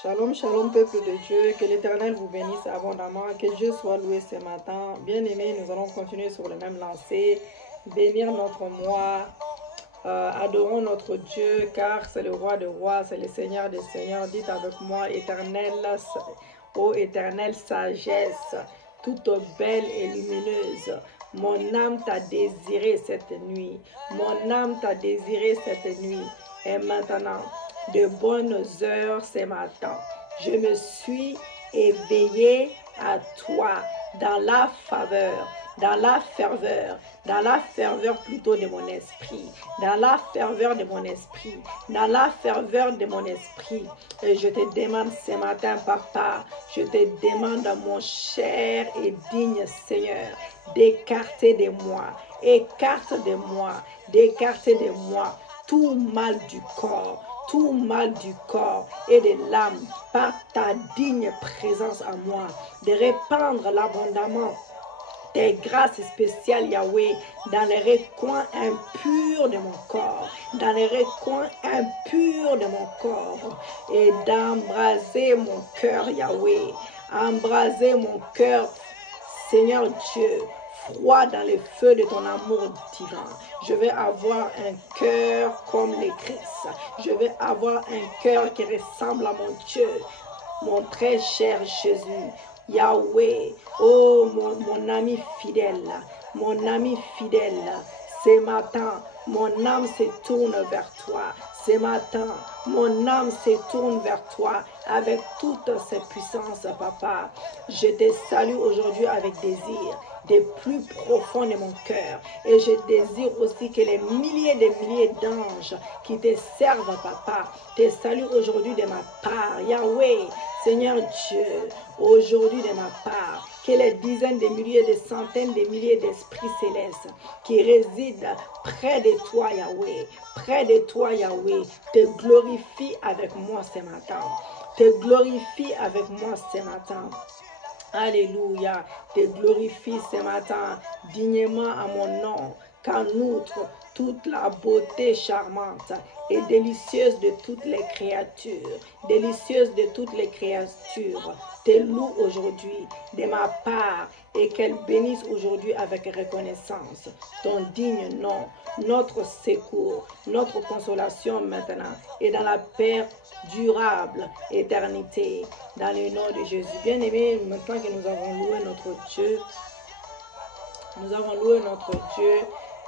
Shalom, shalom, peuple de Dieu. Que l'Éternel vous bénisse abondamment. Que Dieu soit loué ce matin. Bien-aimés, nous allons continuer sur le même lancer. Bénir notre mois. Adorons notre Dieu, car c'est le roi des rois, c'est le Seigneur des seigneurs. Dites avec moi, éternel, ô éternelle sagesse, toute belle et lumineuse. Mon âme t'a désiré cette nuit. Mon âme t'a désiré cette nuit. Et maintenant, de bonnes heures ce matin, je me suis éveillée à toi dans la faveur, dans la ferveur plutôt de mon esprit, dans la ferveur de mon esprit, dans la ferveur de mon esprit. Et je te demande ce matin, papa, je te demande, mon cher et digne Seigneur, d'écarter de moi, écarte de moi, d'écarter de moi tout mal du corps et de l'âme par ta digne présence à moi, de répandre l'abondamment tes grâces spéciales, Yahweh, dans les recoins impurs de mon corps, dans les recoins impurs de mon corps, et d'embraser mon cœur, Yahweh, embraser mon cœur, Seigneur Dieu, froid dans les feux de ton amour divin. Je vais avoir un cœur comme les Christ. Je vais avoir un cœur qui ressemble à mon Dieu, mon très cher Jésus. Yahweh, oh mon ami fidèle, ce matin, mon âme se tourne vers toi. Ce matin, mon âme se tourne vers toi avec toutes ses puissances, papa. Je te salue aujourd'hui avec désir des plus profonds de mon cœur. Et je désire aussi que les milliers d'anges qui te servent, papa, te saluent aujourd'hui de ma part. Yahweh, Seigneur Dieu, aujourd'hui de ma part, que les dizaines de milliers, des centaines de milliers d'esprits célestes qui résident près de toi, Yahweh, te glorifient avec moi ce matin. Te glorifie avec moi ce matin. Alléluia, te glorifie ce matin dignement à mon nom, qu'en outre toute la beauté charmante et délicieuse de toutes les créatures, te loue aujourd'hui de ma part et qu'elle bénisse aujourd'hui avec reconnaissance ton digne nom, notre secours, notre consolation maintenant et dans la paix durable, éternité, dans le nom de Jésus. Bien-aimés, maintenant que nous avons loué notre Dieu,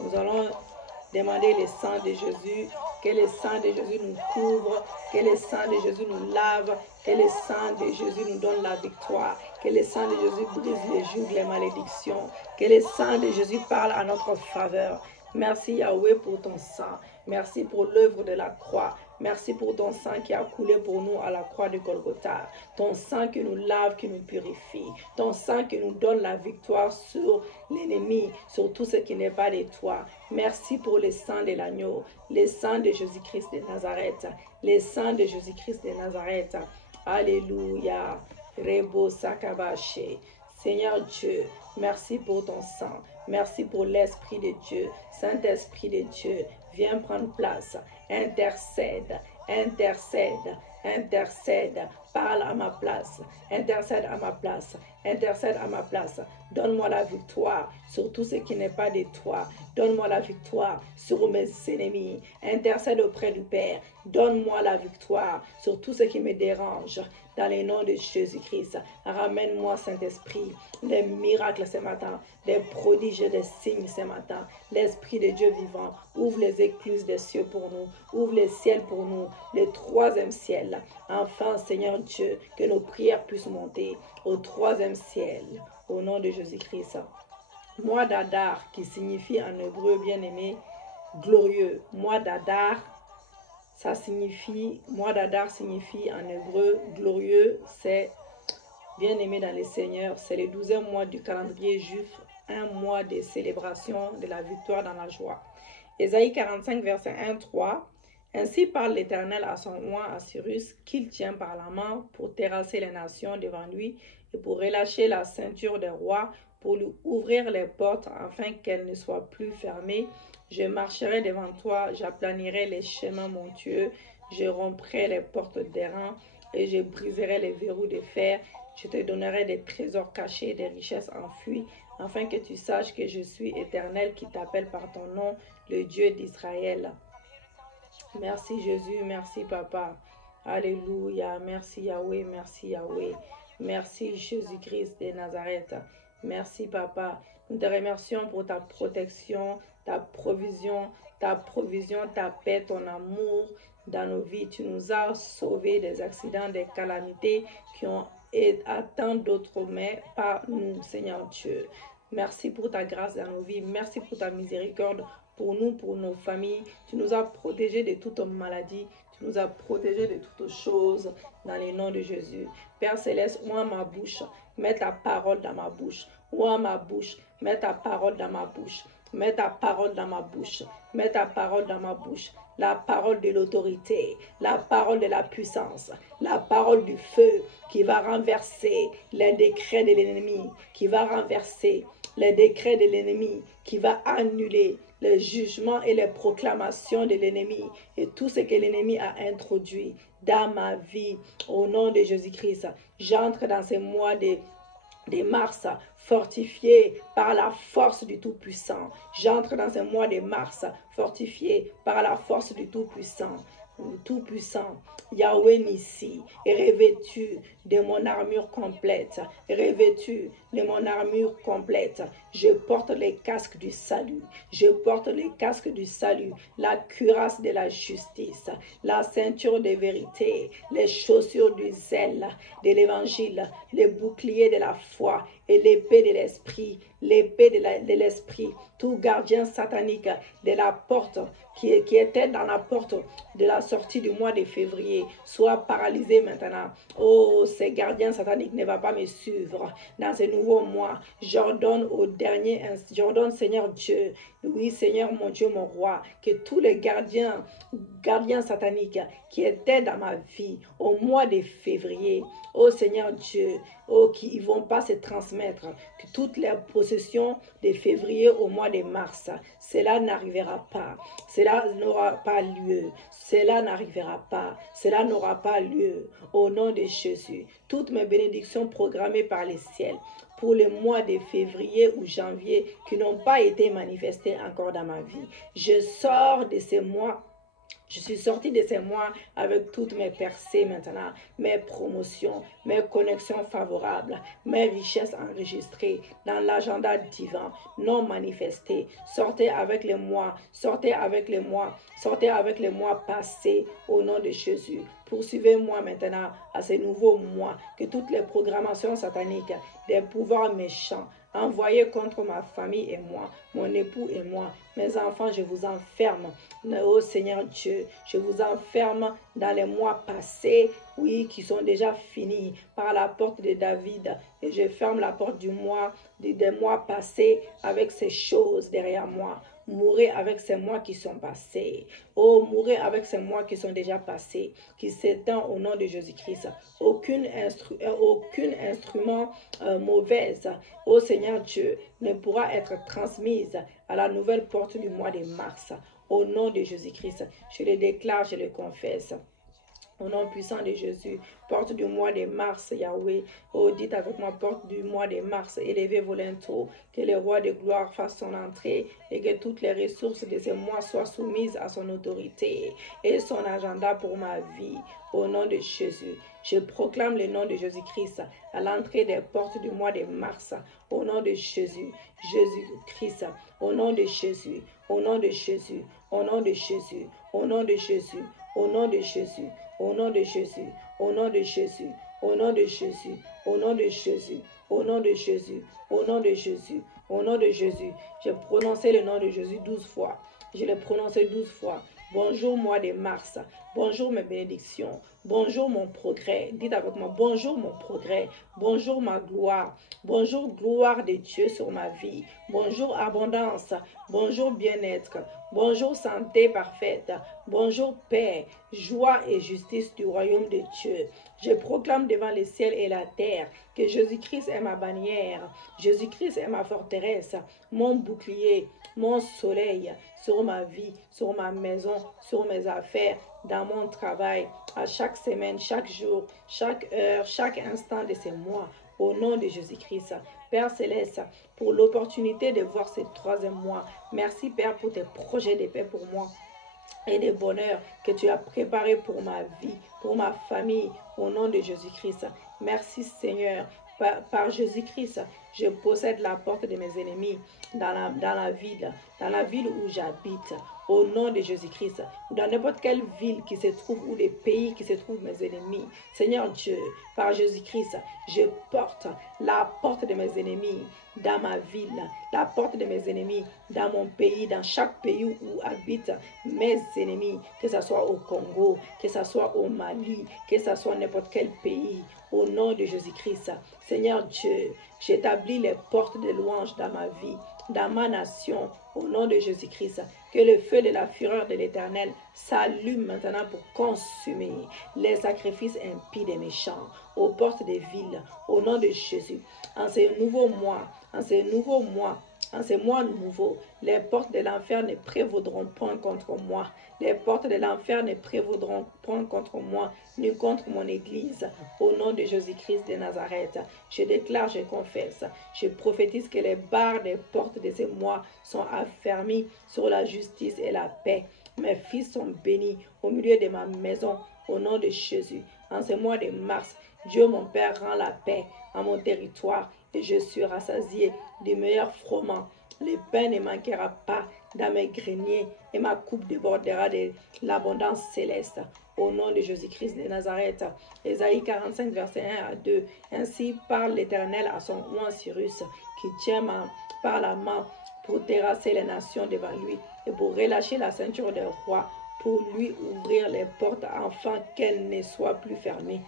nous allons demander le sang de Jésus, que le sang de Jésus nous couvre, que le sang de Jésus nous lave, que le sang de Jésus nous donne la victoire, que le sang de Jésus brise les jougs, les malédictions, que le sang de Jésus parle à notre faveur. Merci Yahweh pour ton sang. Merci pour l'œuvre de la croix. Merci pour ton sang qui a coulé pour nous à la croix de Golgotha. Ton sang qui nous lave, qui nous purifie. Ton sang qui nous donne la victoire sur l'ennemi, sur tout ce qui n'est pas de toi. Merci pour le sang de l'agneau, le sang de Jésus-Christ de Nazareth. Le sang de Jésus-Christ de Nazareth. Alléluia. Rebo Sakabaché. Seigneur Dieu, merci pour ton sang. Merci pour l'Esprit de Dieu. Saint-Esprit de Dieu, viens prendre place. Intercède. Parle à ma place. Intercède à ma place. Donne-moi la victoire sur tout ce qui n'est pas de toi. Donne-moi la victoire sur mes ennemis. Intercède auprès du Père. Donne-moi la victoire sur tout ce qui me dérange. Dans le nom de Jésus-Christ, ramène-moi, Saint-Esprit, des miracles ce matin, des prodiges, des signes ce matin. L'Esprit de Dieu vivant, ouvre les écluses des cieux pour nous, ouvre les ciels pour nous, le troisième ciel. Enfin, Seigneur Dieu, que nos prières puissent monter au troisième ciel, au nom de Jésus-Christ. Mois d'Adar, qui signifie en hébreu, bien-aimé, glorieux. Mois d'Adar, mois d'Adar signifie en hébreu glorieux, c'est bien-aimé dans les seigneurs, c'est le 12e mois du calendrier juif, un mois de célébration de la victoire dans la joie. Ésaïe 45, verset 1-3. Ainsi parle l'Éternel à son roi Assyrus, qu'il tient par la main pour terrasser les nations devant lui et pour relâcher la ceinture des rois, pour lui ouvrir les portes afin qu'elles ne soient plus fermées. Je marcherai devant toi, j'aplanirai les chemins montueux, je romprai les portes d'airain et je briserai les verrous de fer. Je te donnerai des trésors cachés, des richesses enfuies, afin que tu saches que je suis Éternel qui t'appelle par ton nom, le Dieu d'Israël. Merci Jésus, merci Papa. Alléluia, merci Yahweh, merci Yahweh. Merci Jésus-Christ de Nazareth. Merci Papa. Nous te remercions pour ta protection, ta provision, ta paix, ton amour dans nos vies. Tu nous as sauvés des accidents, des calamités qui ont atteint d'autres, mais pas nous, Seigneur Dieu. Merci pour ta grâce dans nos vies. Merci pour ta miséricorde pour nous, pour nos familles. Tu nous as protégés de toute maladie. Tu nous as protégés de toutes choses dans le nom de Jésus. Père Céleste, ouvre ma bouche, mets ta parole dans ma bouche. Ouvre ma bouche, mets ta parole dans ma bouche. Mets ta parole dans ma bouche. Mets ta parole dans ma bouche. La parole de l'autorité, la parole de la puissance, la parole du feu qui va renverser les décrets de l'ennemi, qui va renverser les décrets de l'ennemi, qui va annuler les jugements et les proclamations de l'ennemi et tout ce que l'ennemi a introduit dans ma vie. Au nom de Jésus-Christ, j'entre dans ces mois de mars, fortifié par la force du Tout-Puissant. J'entre dans un mois de mars, fortifié par la force du Tout-Puissant. Tout-Puissant, Yahweh Nissi, est revêtu de mon armure complète, revêtu de mon armure complète. Je porte les casques du salut, je porte les casques du salut, la cuirasse de la justice, la ceinture de vérité, les chaussures du zèle, de l'évangile, les boucliers de la foi et l'épée de l'esprit, de l'esprit, tout gardien satanique de la porte qui était dans la porte de la sortie du mois de février, soit paralysé maintenant. Oh, ces gardiens sataniques ne vont pas me suivre dans ce nouveau mois. J'ordonne j'ordonne Seigneur Dieu, oui Seigneur mon Dieu, mon roi, que tous les gardiens sataniques qui étaient dans ma vie au mois de février, oh Seigneur Dieu, oh, qui ne vont pas se transmettre, que toutes les possessions de février au mois de mars, cela n'arrivera pas, cela n'aura pas lieu, cela n'arrivera pas, cela n'aura pas lieu, au nom de Jésus. Toutes mes bénédictions programmées par les ciels pour les mois de février ou janvier qui n'ont pas été manifestées encore dans ma vie, je sors de ces mois. Je suis sortie de ces mois avec toutes mes percées maintenant, mes promotions, mes connexions favorables, mes richesses enregistrées dans l'agenda divin, non manifestées. Sortez avec les mois, sortez avec les mois, sortez avec les mois passés au nom de Jésus. Poursuivez-moi maintenant à ces nouveaux mois, que toutes les programmations sataniques, des pouvoirs méchants, envoyés contre ma famille et moi, mon époux et moi, mes enfants, je vous enferme. Oh Seigneur Dieu, je vous enferme dans les mois passés, oui, qui sont déjà finis par la porte de David. Et je ferme la porte des mois passés avec ces choses derrière moi. Mourrez avec ces mois qui sont passés. Oh, mourrez avec ces mois qui sont déjà passés, qui s'étend au nom de Jésus-Christ. Aucun instrument mauvaise, oh Seigneur Dieu, ne pourra être transmise à la nouvelle porte du mois de mars. Au nom de Jésus-Christ, je le déclare, je le confesse. Au nom puissant de Jésus, porte du mois de mars, Yahweh. Oh, dites avec moi, porte du mois de mars, élevez vos linteaux, que le roi de gloire fasse son entrée et que toutes les ressources de ce mois soient soumises à son autorité et son agenda pour ma vie. Au nom de Jésus, je proclame le nom de Jésus-Christ à l'entrée des portes du mois de mars. Au nom de Jésus, Jésus-Christ, au nom de Jésus, au nom de Jésus, au nom de Jésus, au nom de Jésus, au nom de Jésus, au nom de Jésus, au nom de Jésus, au nom de Jésus, au nom de Jésus, au nom de Jésus, au nom de Jésus, au nom de Jésus. J'ai prononcé le nom de Jésus 12 fois. Je l'ai prononcé 12 fois. Bonjour mois de mars. Bonjour mes bénédictions. Bonjour mon progrès. Dites avec moi, bonjour mon progrès. Bonjour ma gloire. Bonjour gloire de Dieu sur ma vie. Bonjour abondance. Bonjour bien-être. Bonjour santé parfaite. Bonjour paix, joie et justice du royaume de Dieu. Je proclame devant les ciels et la terre que Jésus-Christ est ma bannière. Jésus-Christ est ma forteresse, mon bouclier, mon soleil sur ma vie, sur ma maison, sur mes affaires. dans mon travail, à chaque semaine, chaque jour, chaque heure, chaque instant de ces mois. Au nom de Jésus-Christ, Père Céleste, pour l'opportunité de voir ce troisième mois. Merci, Père, pour tes projets de paix pour moi et de bonheur que tu as préparé pour ma vie, pour ma famille, au nom de Jésus-Christ. Merci, Seigneur. Par Jésus-Christ, je possède la porte de mes ennemis dans la ville où j'habite, au nom de Jésus-Christ, ou dans n'importe quelle ville qui se trouve, ou des pays qui se trouvent mes ennemis. Seigneur Dieu, par Jésus-Christ, je porte la porte de mes ennemis dans ma ville, la porte de mes ennemis dans mon pays, dans chaque pays où habitent mes ennemis, que ce soit au Congo, que ce soit au Mali, que ce soit n'importe quel pays. Au nom de Jésus-Christ, Seigneur Dieu, j'établis les portes de louange dans ma vie, dans ma nation, au nom de Jésus-Christ. Que le feu de la fureur de l'Éternel s'allume maintenant pour consumer les sacrifices impies des méchants aux portes des villes, au nom de Jésus. En ces nouveaux mois, en ces mois nouveaux, les portes de l'enfer ne prévaudront point contre moi. Les portes de l'enfer ne prévaudront point contre moi, ni contre mon Église. Au nom de Jésus-Christ de Nazareth, je déclare, je confesse, je prophétise que les barres des portes de ces mois sont affermies sur la justice et la paix. Mes fils sont bénis au milieu de ma maison, au nom de Jésus. En ce mois de mars, Dieu mon Père rend la paix à mon territoire et je suis rassasié du meilleur froment. Le pain ne manquera pas dans mes greniers et ma coupe débordera de l'abondance céleste. Au nom de Jésus-Christ de Nazareth. Ésaïe 45, verset 1 à 2. Ainsi parle l'Éternel à son roi Cyrus, qui tient par la main pour terrasser les nations devant lui et pour relâcher la ceinture des rois, pour lui ouvrir les portes afin qu'elles ne soient plus fermées.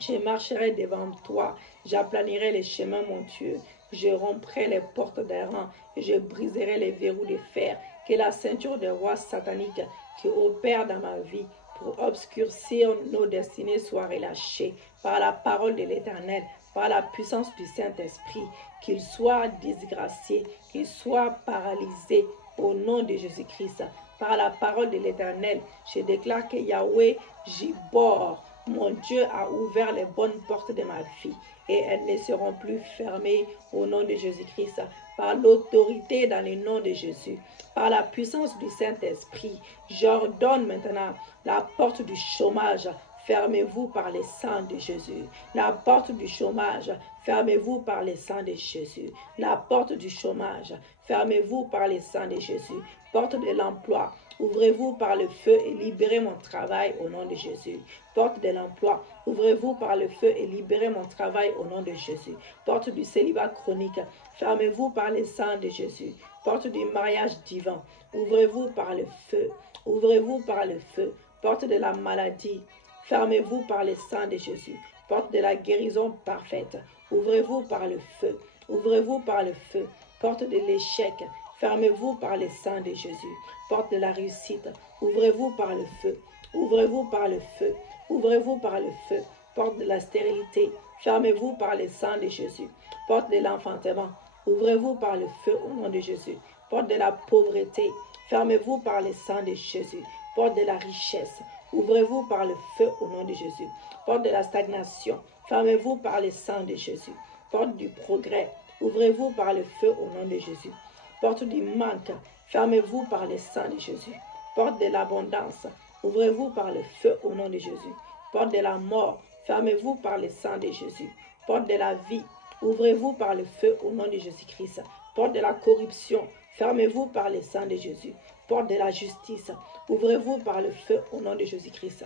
Je marcherai devant toi, j'aplanirai les chemins montueux, je romprai les portes des rangs et je briserai les verrous de fer. Que la ceinture des rois sataniques qui opèrent dans ma vie pour obscurcir nos destinées soit relâchée par la parole de l'Éternel, par la puissance du Saint-Esprit, qu'il soit disgracié, qu'il soit paralysé au nom de Jésus-Christ. Par la parole de l'Éternel, je déclare que Yahweh Jibor, mon Dieu, a ouvert les bonnes portes de ma vie et elles ne seront plus fermées au nom de Jésus-Christ. Par l'autorité dans le nom de Jésus, par la puissance du Saint-Esprit, j'ordonne maintenant la porte du chômage. Fermez-vous par le sang de Jésus. La porte du chômage, fermez-vous par le sang de Jésus. La porte du chômage, fermez-vous par le sang de Jésus. Porte de l'emploi, ouvrez-vous par le feu et libérez mon travail au nom de Jésus. Porte de l'emploi, ouvrez-vous par le feu et libérez mon travail au nom de Jésus. Porte du célibat chronique, fermez-vous par le sang de Jésus. Porte du mariage divin, ouvrez-vous par le feu. Ouvrez-vous par le feu. Porte de la maladie, fermez-vous par le sang de Jésus. Porte de la guérison parfaite, ouvrez-vous par le feu. Ouvrez-vous par le feu. Porte de l'échec, fermez-vous par le sang de Jésus. Porte de la réussite, ouvrez-vous par le feu. Ouvrez-vous par le feu. Ouvrez-vous par le feu. Porte de la stérilité, fermez-vous par le sang de Jésus. Porte de l'enfantement, ouvrez-vous par le feu au nom de Jésus. Porte de la pauvreté, fermez-vous par le sang de Jésus. Porte de la richesse, ouvrez-vous par le feu au nom de Jésus. Porte de la stagnation, fermez-vous par le sang de Jésus. Porte du progrès, ouvrez-vous par le feu au nom de Jésus. Porte du manque, fermez-vous par le sang de Jésus. Porte de l'abondance, ouvrez-vous par le feu au nom de Jésus. Porte de la mort, fermez-vous par le sang de Jésus. Porte de la vie, ouvrez-vous par le feu au nom de Jésus-Christ. Porte de la corruption, fermez-vous par le sang de Jésus. Porte de la justice, ouvrez-vous par le feu au nom de Jésus-Christ.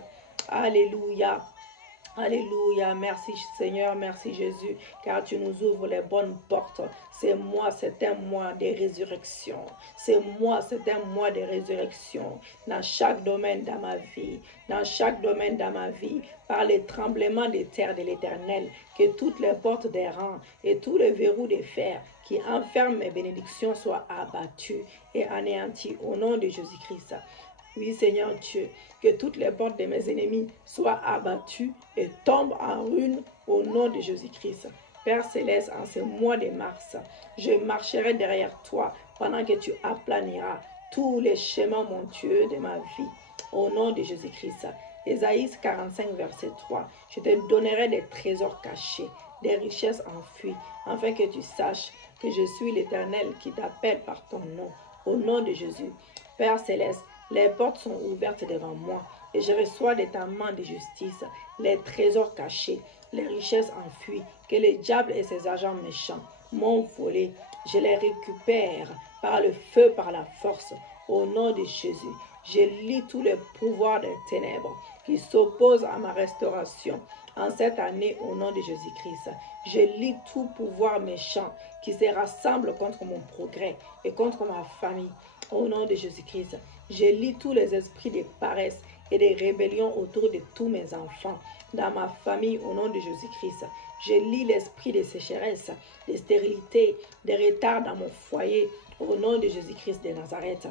Alléluia. Alléluia, merci Seigneur, merci Jésus, car tu nous ouvres les bonnes portes. C'est un mois de résurrection. C'est un mois de résurrection dans chaque domaine de ma vie, dans chaque domaine de ma vie, par les tremblements des terres de l'Éternel, que toutes les portes des rangs et tous les verrous de fer qui enferment mes bénédictions soient abattus et anéantis au nom de Jésus-Christ. Oui, Seigneur Dieu, que toutes les portes de mes ennemis soient abattues et tombent en ruine au nom de Jésus-Christ. Père Céleste, en ce mois de mars, je marcherai derrière toi pendant que tu aplaniras tous les chemins montueux de ma vie. au nom de Jésus-Christ. Ésaïe 45, verset 3. Je te donnerai des trésors cachés, des richesses enfuies, afin que tu saches que je suis l'Éternel qui t'appelle par ton nom, au nom de Jésus. Père céleste, les portes sont ouvertes devant moi et je reçois de ta main de justice les trésors cachés, les richesses enfuies que le diable et ses agents méchants m'ont volées. Je les récupère par le feu, par la force, au nom de Jésus. Je lis tous les pouvoirs des ténèbres qui s'opposent à ma restauration en cette année au nom de Jésus-Christ. Je lis tout pouvoir méchant qui se rassemble contre mon progrès et contre ma famille au nom de Jésus-Christ. Je lis tous les esprits de paresse et de rébellion autour de tous mes enfants dans ma famille au nom de Jésus-Christ. Je lis l'esprit de sécheresse, de stérilité, de retard dans mon foyer au nom de Jésus-Christ de Nazareth.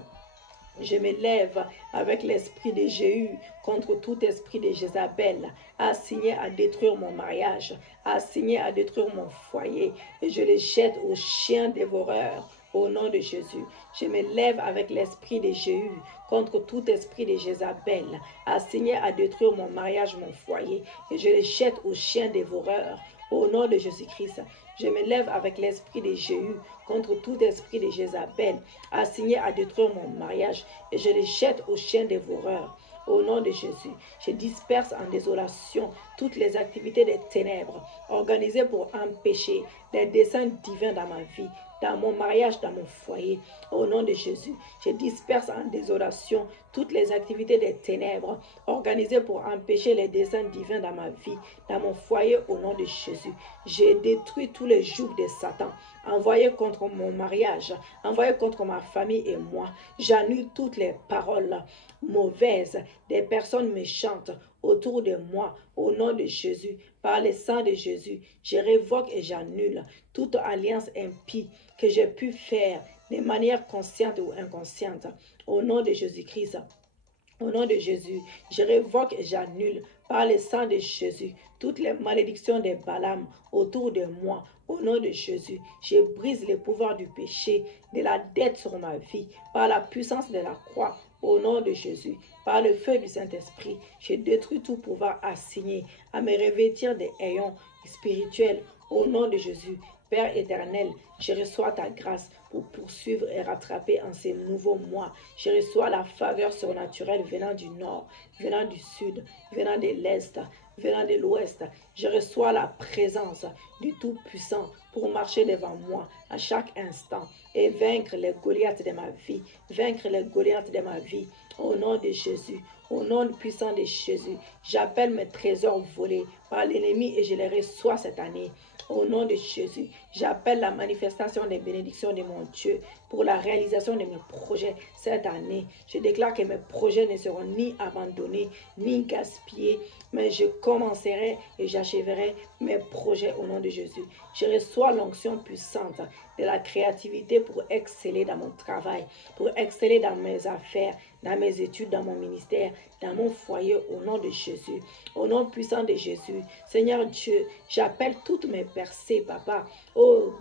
Je me lève avec l'esprit de Jéhu contre tout esprit de Jézabel, assigné à détruire mon mariage, assigné à détruire mon foyer, et je les jette aux chiens dévoreurs au nom de Jésus. Je me lève avec l'esprit de Jéhu contre tout esprit de Jézabel, assigné à détruire mon mariage, mon foyer, et je les jette aux chiens dévoreurs au nom de Jésus-Christ. Je me lève avec l'esprit de Jéhu contre tout esprit de Jézabel, assigné à détruire mon mariage, et je les jette aux chiens dévoreurs. Au nom de Jésus, je disperse en désolation toutes les activités des ténèbres organisées pour empêcher les desseins divins dans ma vie, dans mon mariage, dans mon foyer. Au nom de Jésus, je disperse en désolation toutes les activités des ténèbres organisées pour empêcher les desseins divins dans ma vie, dans mon foyer. Au nom de Jésus, j'ai détruit tous les jougs de Satan envoyés contre mon mariage, envoyés contre ma famille et moi. J'annule toutes les paroles mauvaises des personnes méchantes autour de moi. Au nom de Jésus, par le sang de Jésus, je révoque et j'annule toute alliance impie que j'ai pu faire de manière consciente ou inconsciente. Au nom de Jésus-Christ, au nom de Jésus, je révoque et j'annule par le sang de Jésus toutes les malédictions des Balaam autour de moi. Au nom de Jésus, je brise les pouvoirs du péché, de la dette sur ma vie, par la puissance de la croix. Au nom de Jésus, par le feu du Saint-Esprit, je détruis tout pouvoir assigné à me revêtir des ayons spirituels. Au nom de Jésus, Père éternel, je reçois ta grâce pour poursuivre et rattraper en ces nouveaux mois. Je reçois la faveur surnaturelle venant du nord, venant du sud, venant de l'est, venant de l'ouest. Je reçois la présence du Tout-Puissant pour marcher devant moi à chaque instant et vaincre les Goliaths de ma vie, vaincre les Goliaths de ma vie. Au nom de Jésus, au nom puissant de Jésus, j'appelle mes trésors volés par l'ennemi et je les reçois cette année. Au nom de Jésus, j'appelle la manifestation des bénédictions de mon Dieu pour la réalisation de mes projets cette année. Je déclare que mes projets ne seront ni abandonnés, ni gaspillés, mais je commencerai et j'achèverai mes projets au nom de Jésus. Je reçois l'onction puissante de la créativité pour exceller dans mon travail, pour exceller dans mes affaires, dans mes études, dans mon ministère, dans mon foyer, au nom de Jésus. Au nom puissant de Jésus, Seigneur Dieu, j'appelle toutes mes percées, Papa,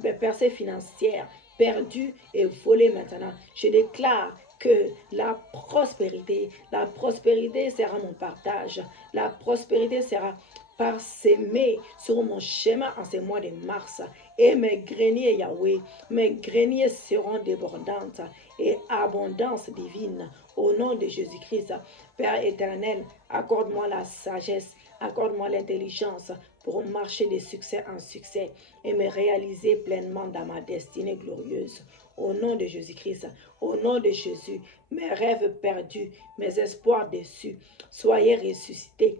mes percées financières, perdues et volées maintenant. Je déclare que la prospérité sera mon partage. La prospérité sera parsemée sur mon chemin en ce mois de mars. Et mes greniers, Yahweh, mes greniers seront débordantes et abondance divine. Au nom de Jésus-Christ, Père éternel, accorde-moi la sagesse, accorde-moi l'intelligence pour marcher de succès en succès et me réaliser pleinement dans ma destinée glorieuse. Au nom de Jésus-Christ, au nom de Jésus, mes rêves perdus, mes espoirs déçus, soyez ressuscités.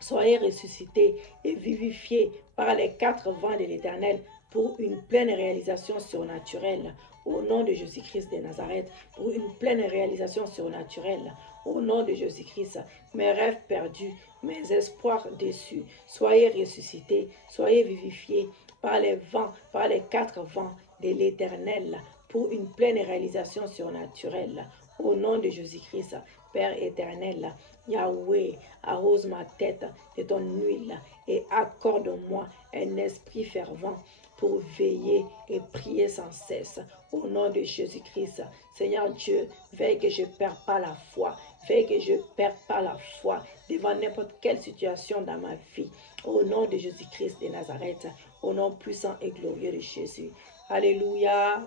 Soyez ressuscités et vivifiés par les quatre vents de l'Éternel pour une pleine réalisation surnaturelle. Au nom de Jésus-Christ de Nazareth, pour une pleine réalisation surnaturelle. Au nom de Jésus-Christ, mes rêves perdus, mes espoirs déçus, soyez ressuscités, soyez vivifiés par les vents, par les quatre vents de l'Éternel, pour une pleine réalisation surnaturelle. Au nom de Jésus-Christ, Père éternel, Yahweh, arrose ma tête de ton huile et accorde-moi un esprit fervent pour veiller et prier sans cesse. Au nom de Jésus-Christ, Seigneur Dieu, veille que je ne perds pas la foi. Fais que je ne perde pas la foi devant n'importe quelle situation dans ma vie. Au nom de Jésus-Christ de Nazareth, au nom puissant et glorieux de Jésus. Alléluia.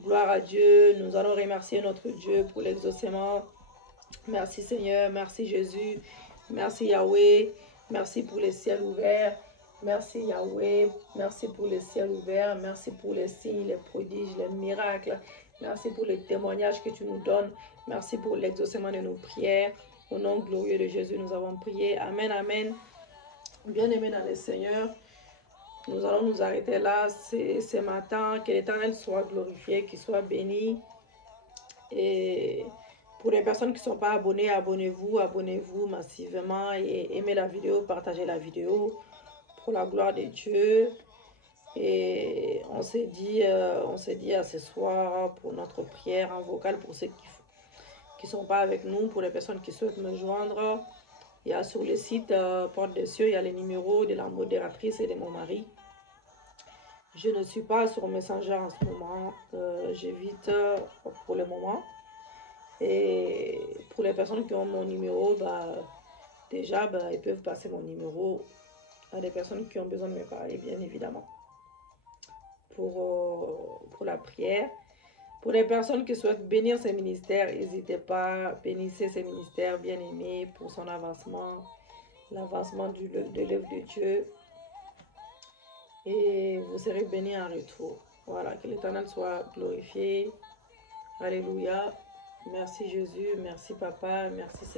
Gloire à Dieu. Nous allons remercier notre Dieu pour l'exaucement. Merci Seigneur. Merci Jésus. Merci Yahweh. Merci pour les ciels ouverts. Merci Yahweh. Merci pour les ciels ouverts. Merci pour les signes, les prodiges, les miracles. Merci pour les témoignages que tu nous donnes. Merci pour l'exaucement de nos prières. Au nom glorieux de Jésus, nous avons prié. Amen, amen. Bien-aimés dans le Seigneur, nous allons nous arrêter là ce matin. Que l'Éternel soit glorifié, qu'il soit béni. Et pour les personnes qui ne sont pas abonnées, abonnez-vous massivement et aimez la vidéo, partagez la vidéo pour la gloire de Dieu. Et on s'est dit à ce soir pour notre prière en vocal pour ceux qui ne sont pas avec nous, pour les personnes qui souhaitent me joindre. Il y a sur le site Porte des Cieux, il y a les numéros de la modératrice et de mon mari. Je ne suis pas sur Messenger en ce moment, j'évite pour le moment. Et pour les personnes qui ont mon numéro, déjà, ils peuvent passer mon numéro à des personnes qui ont besoin de me parler, bien évidemment, pour la prière. Pour les personnes qui souhaitent bénir ces ministères, n'hésitez pas, bénissez ces ministères bien-aimés pour son avancement, l'avancement de l'œuvre de Dieu. Et vous serez bénis en retour. Voilà, que l'Éternel soit glorifié. Alléluia. Merci Jésus, merci Papa, merci Seigneur.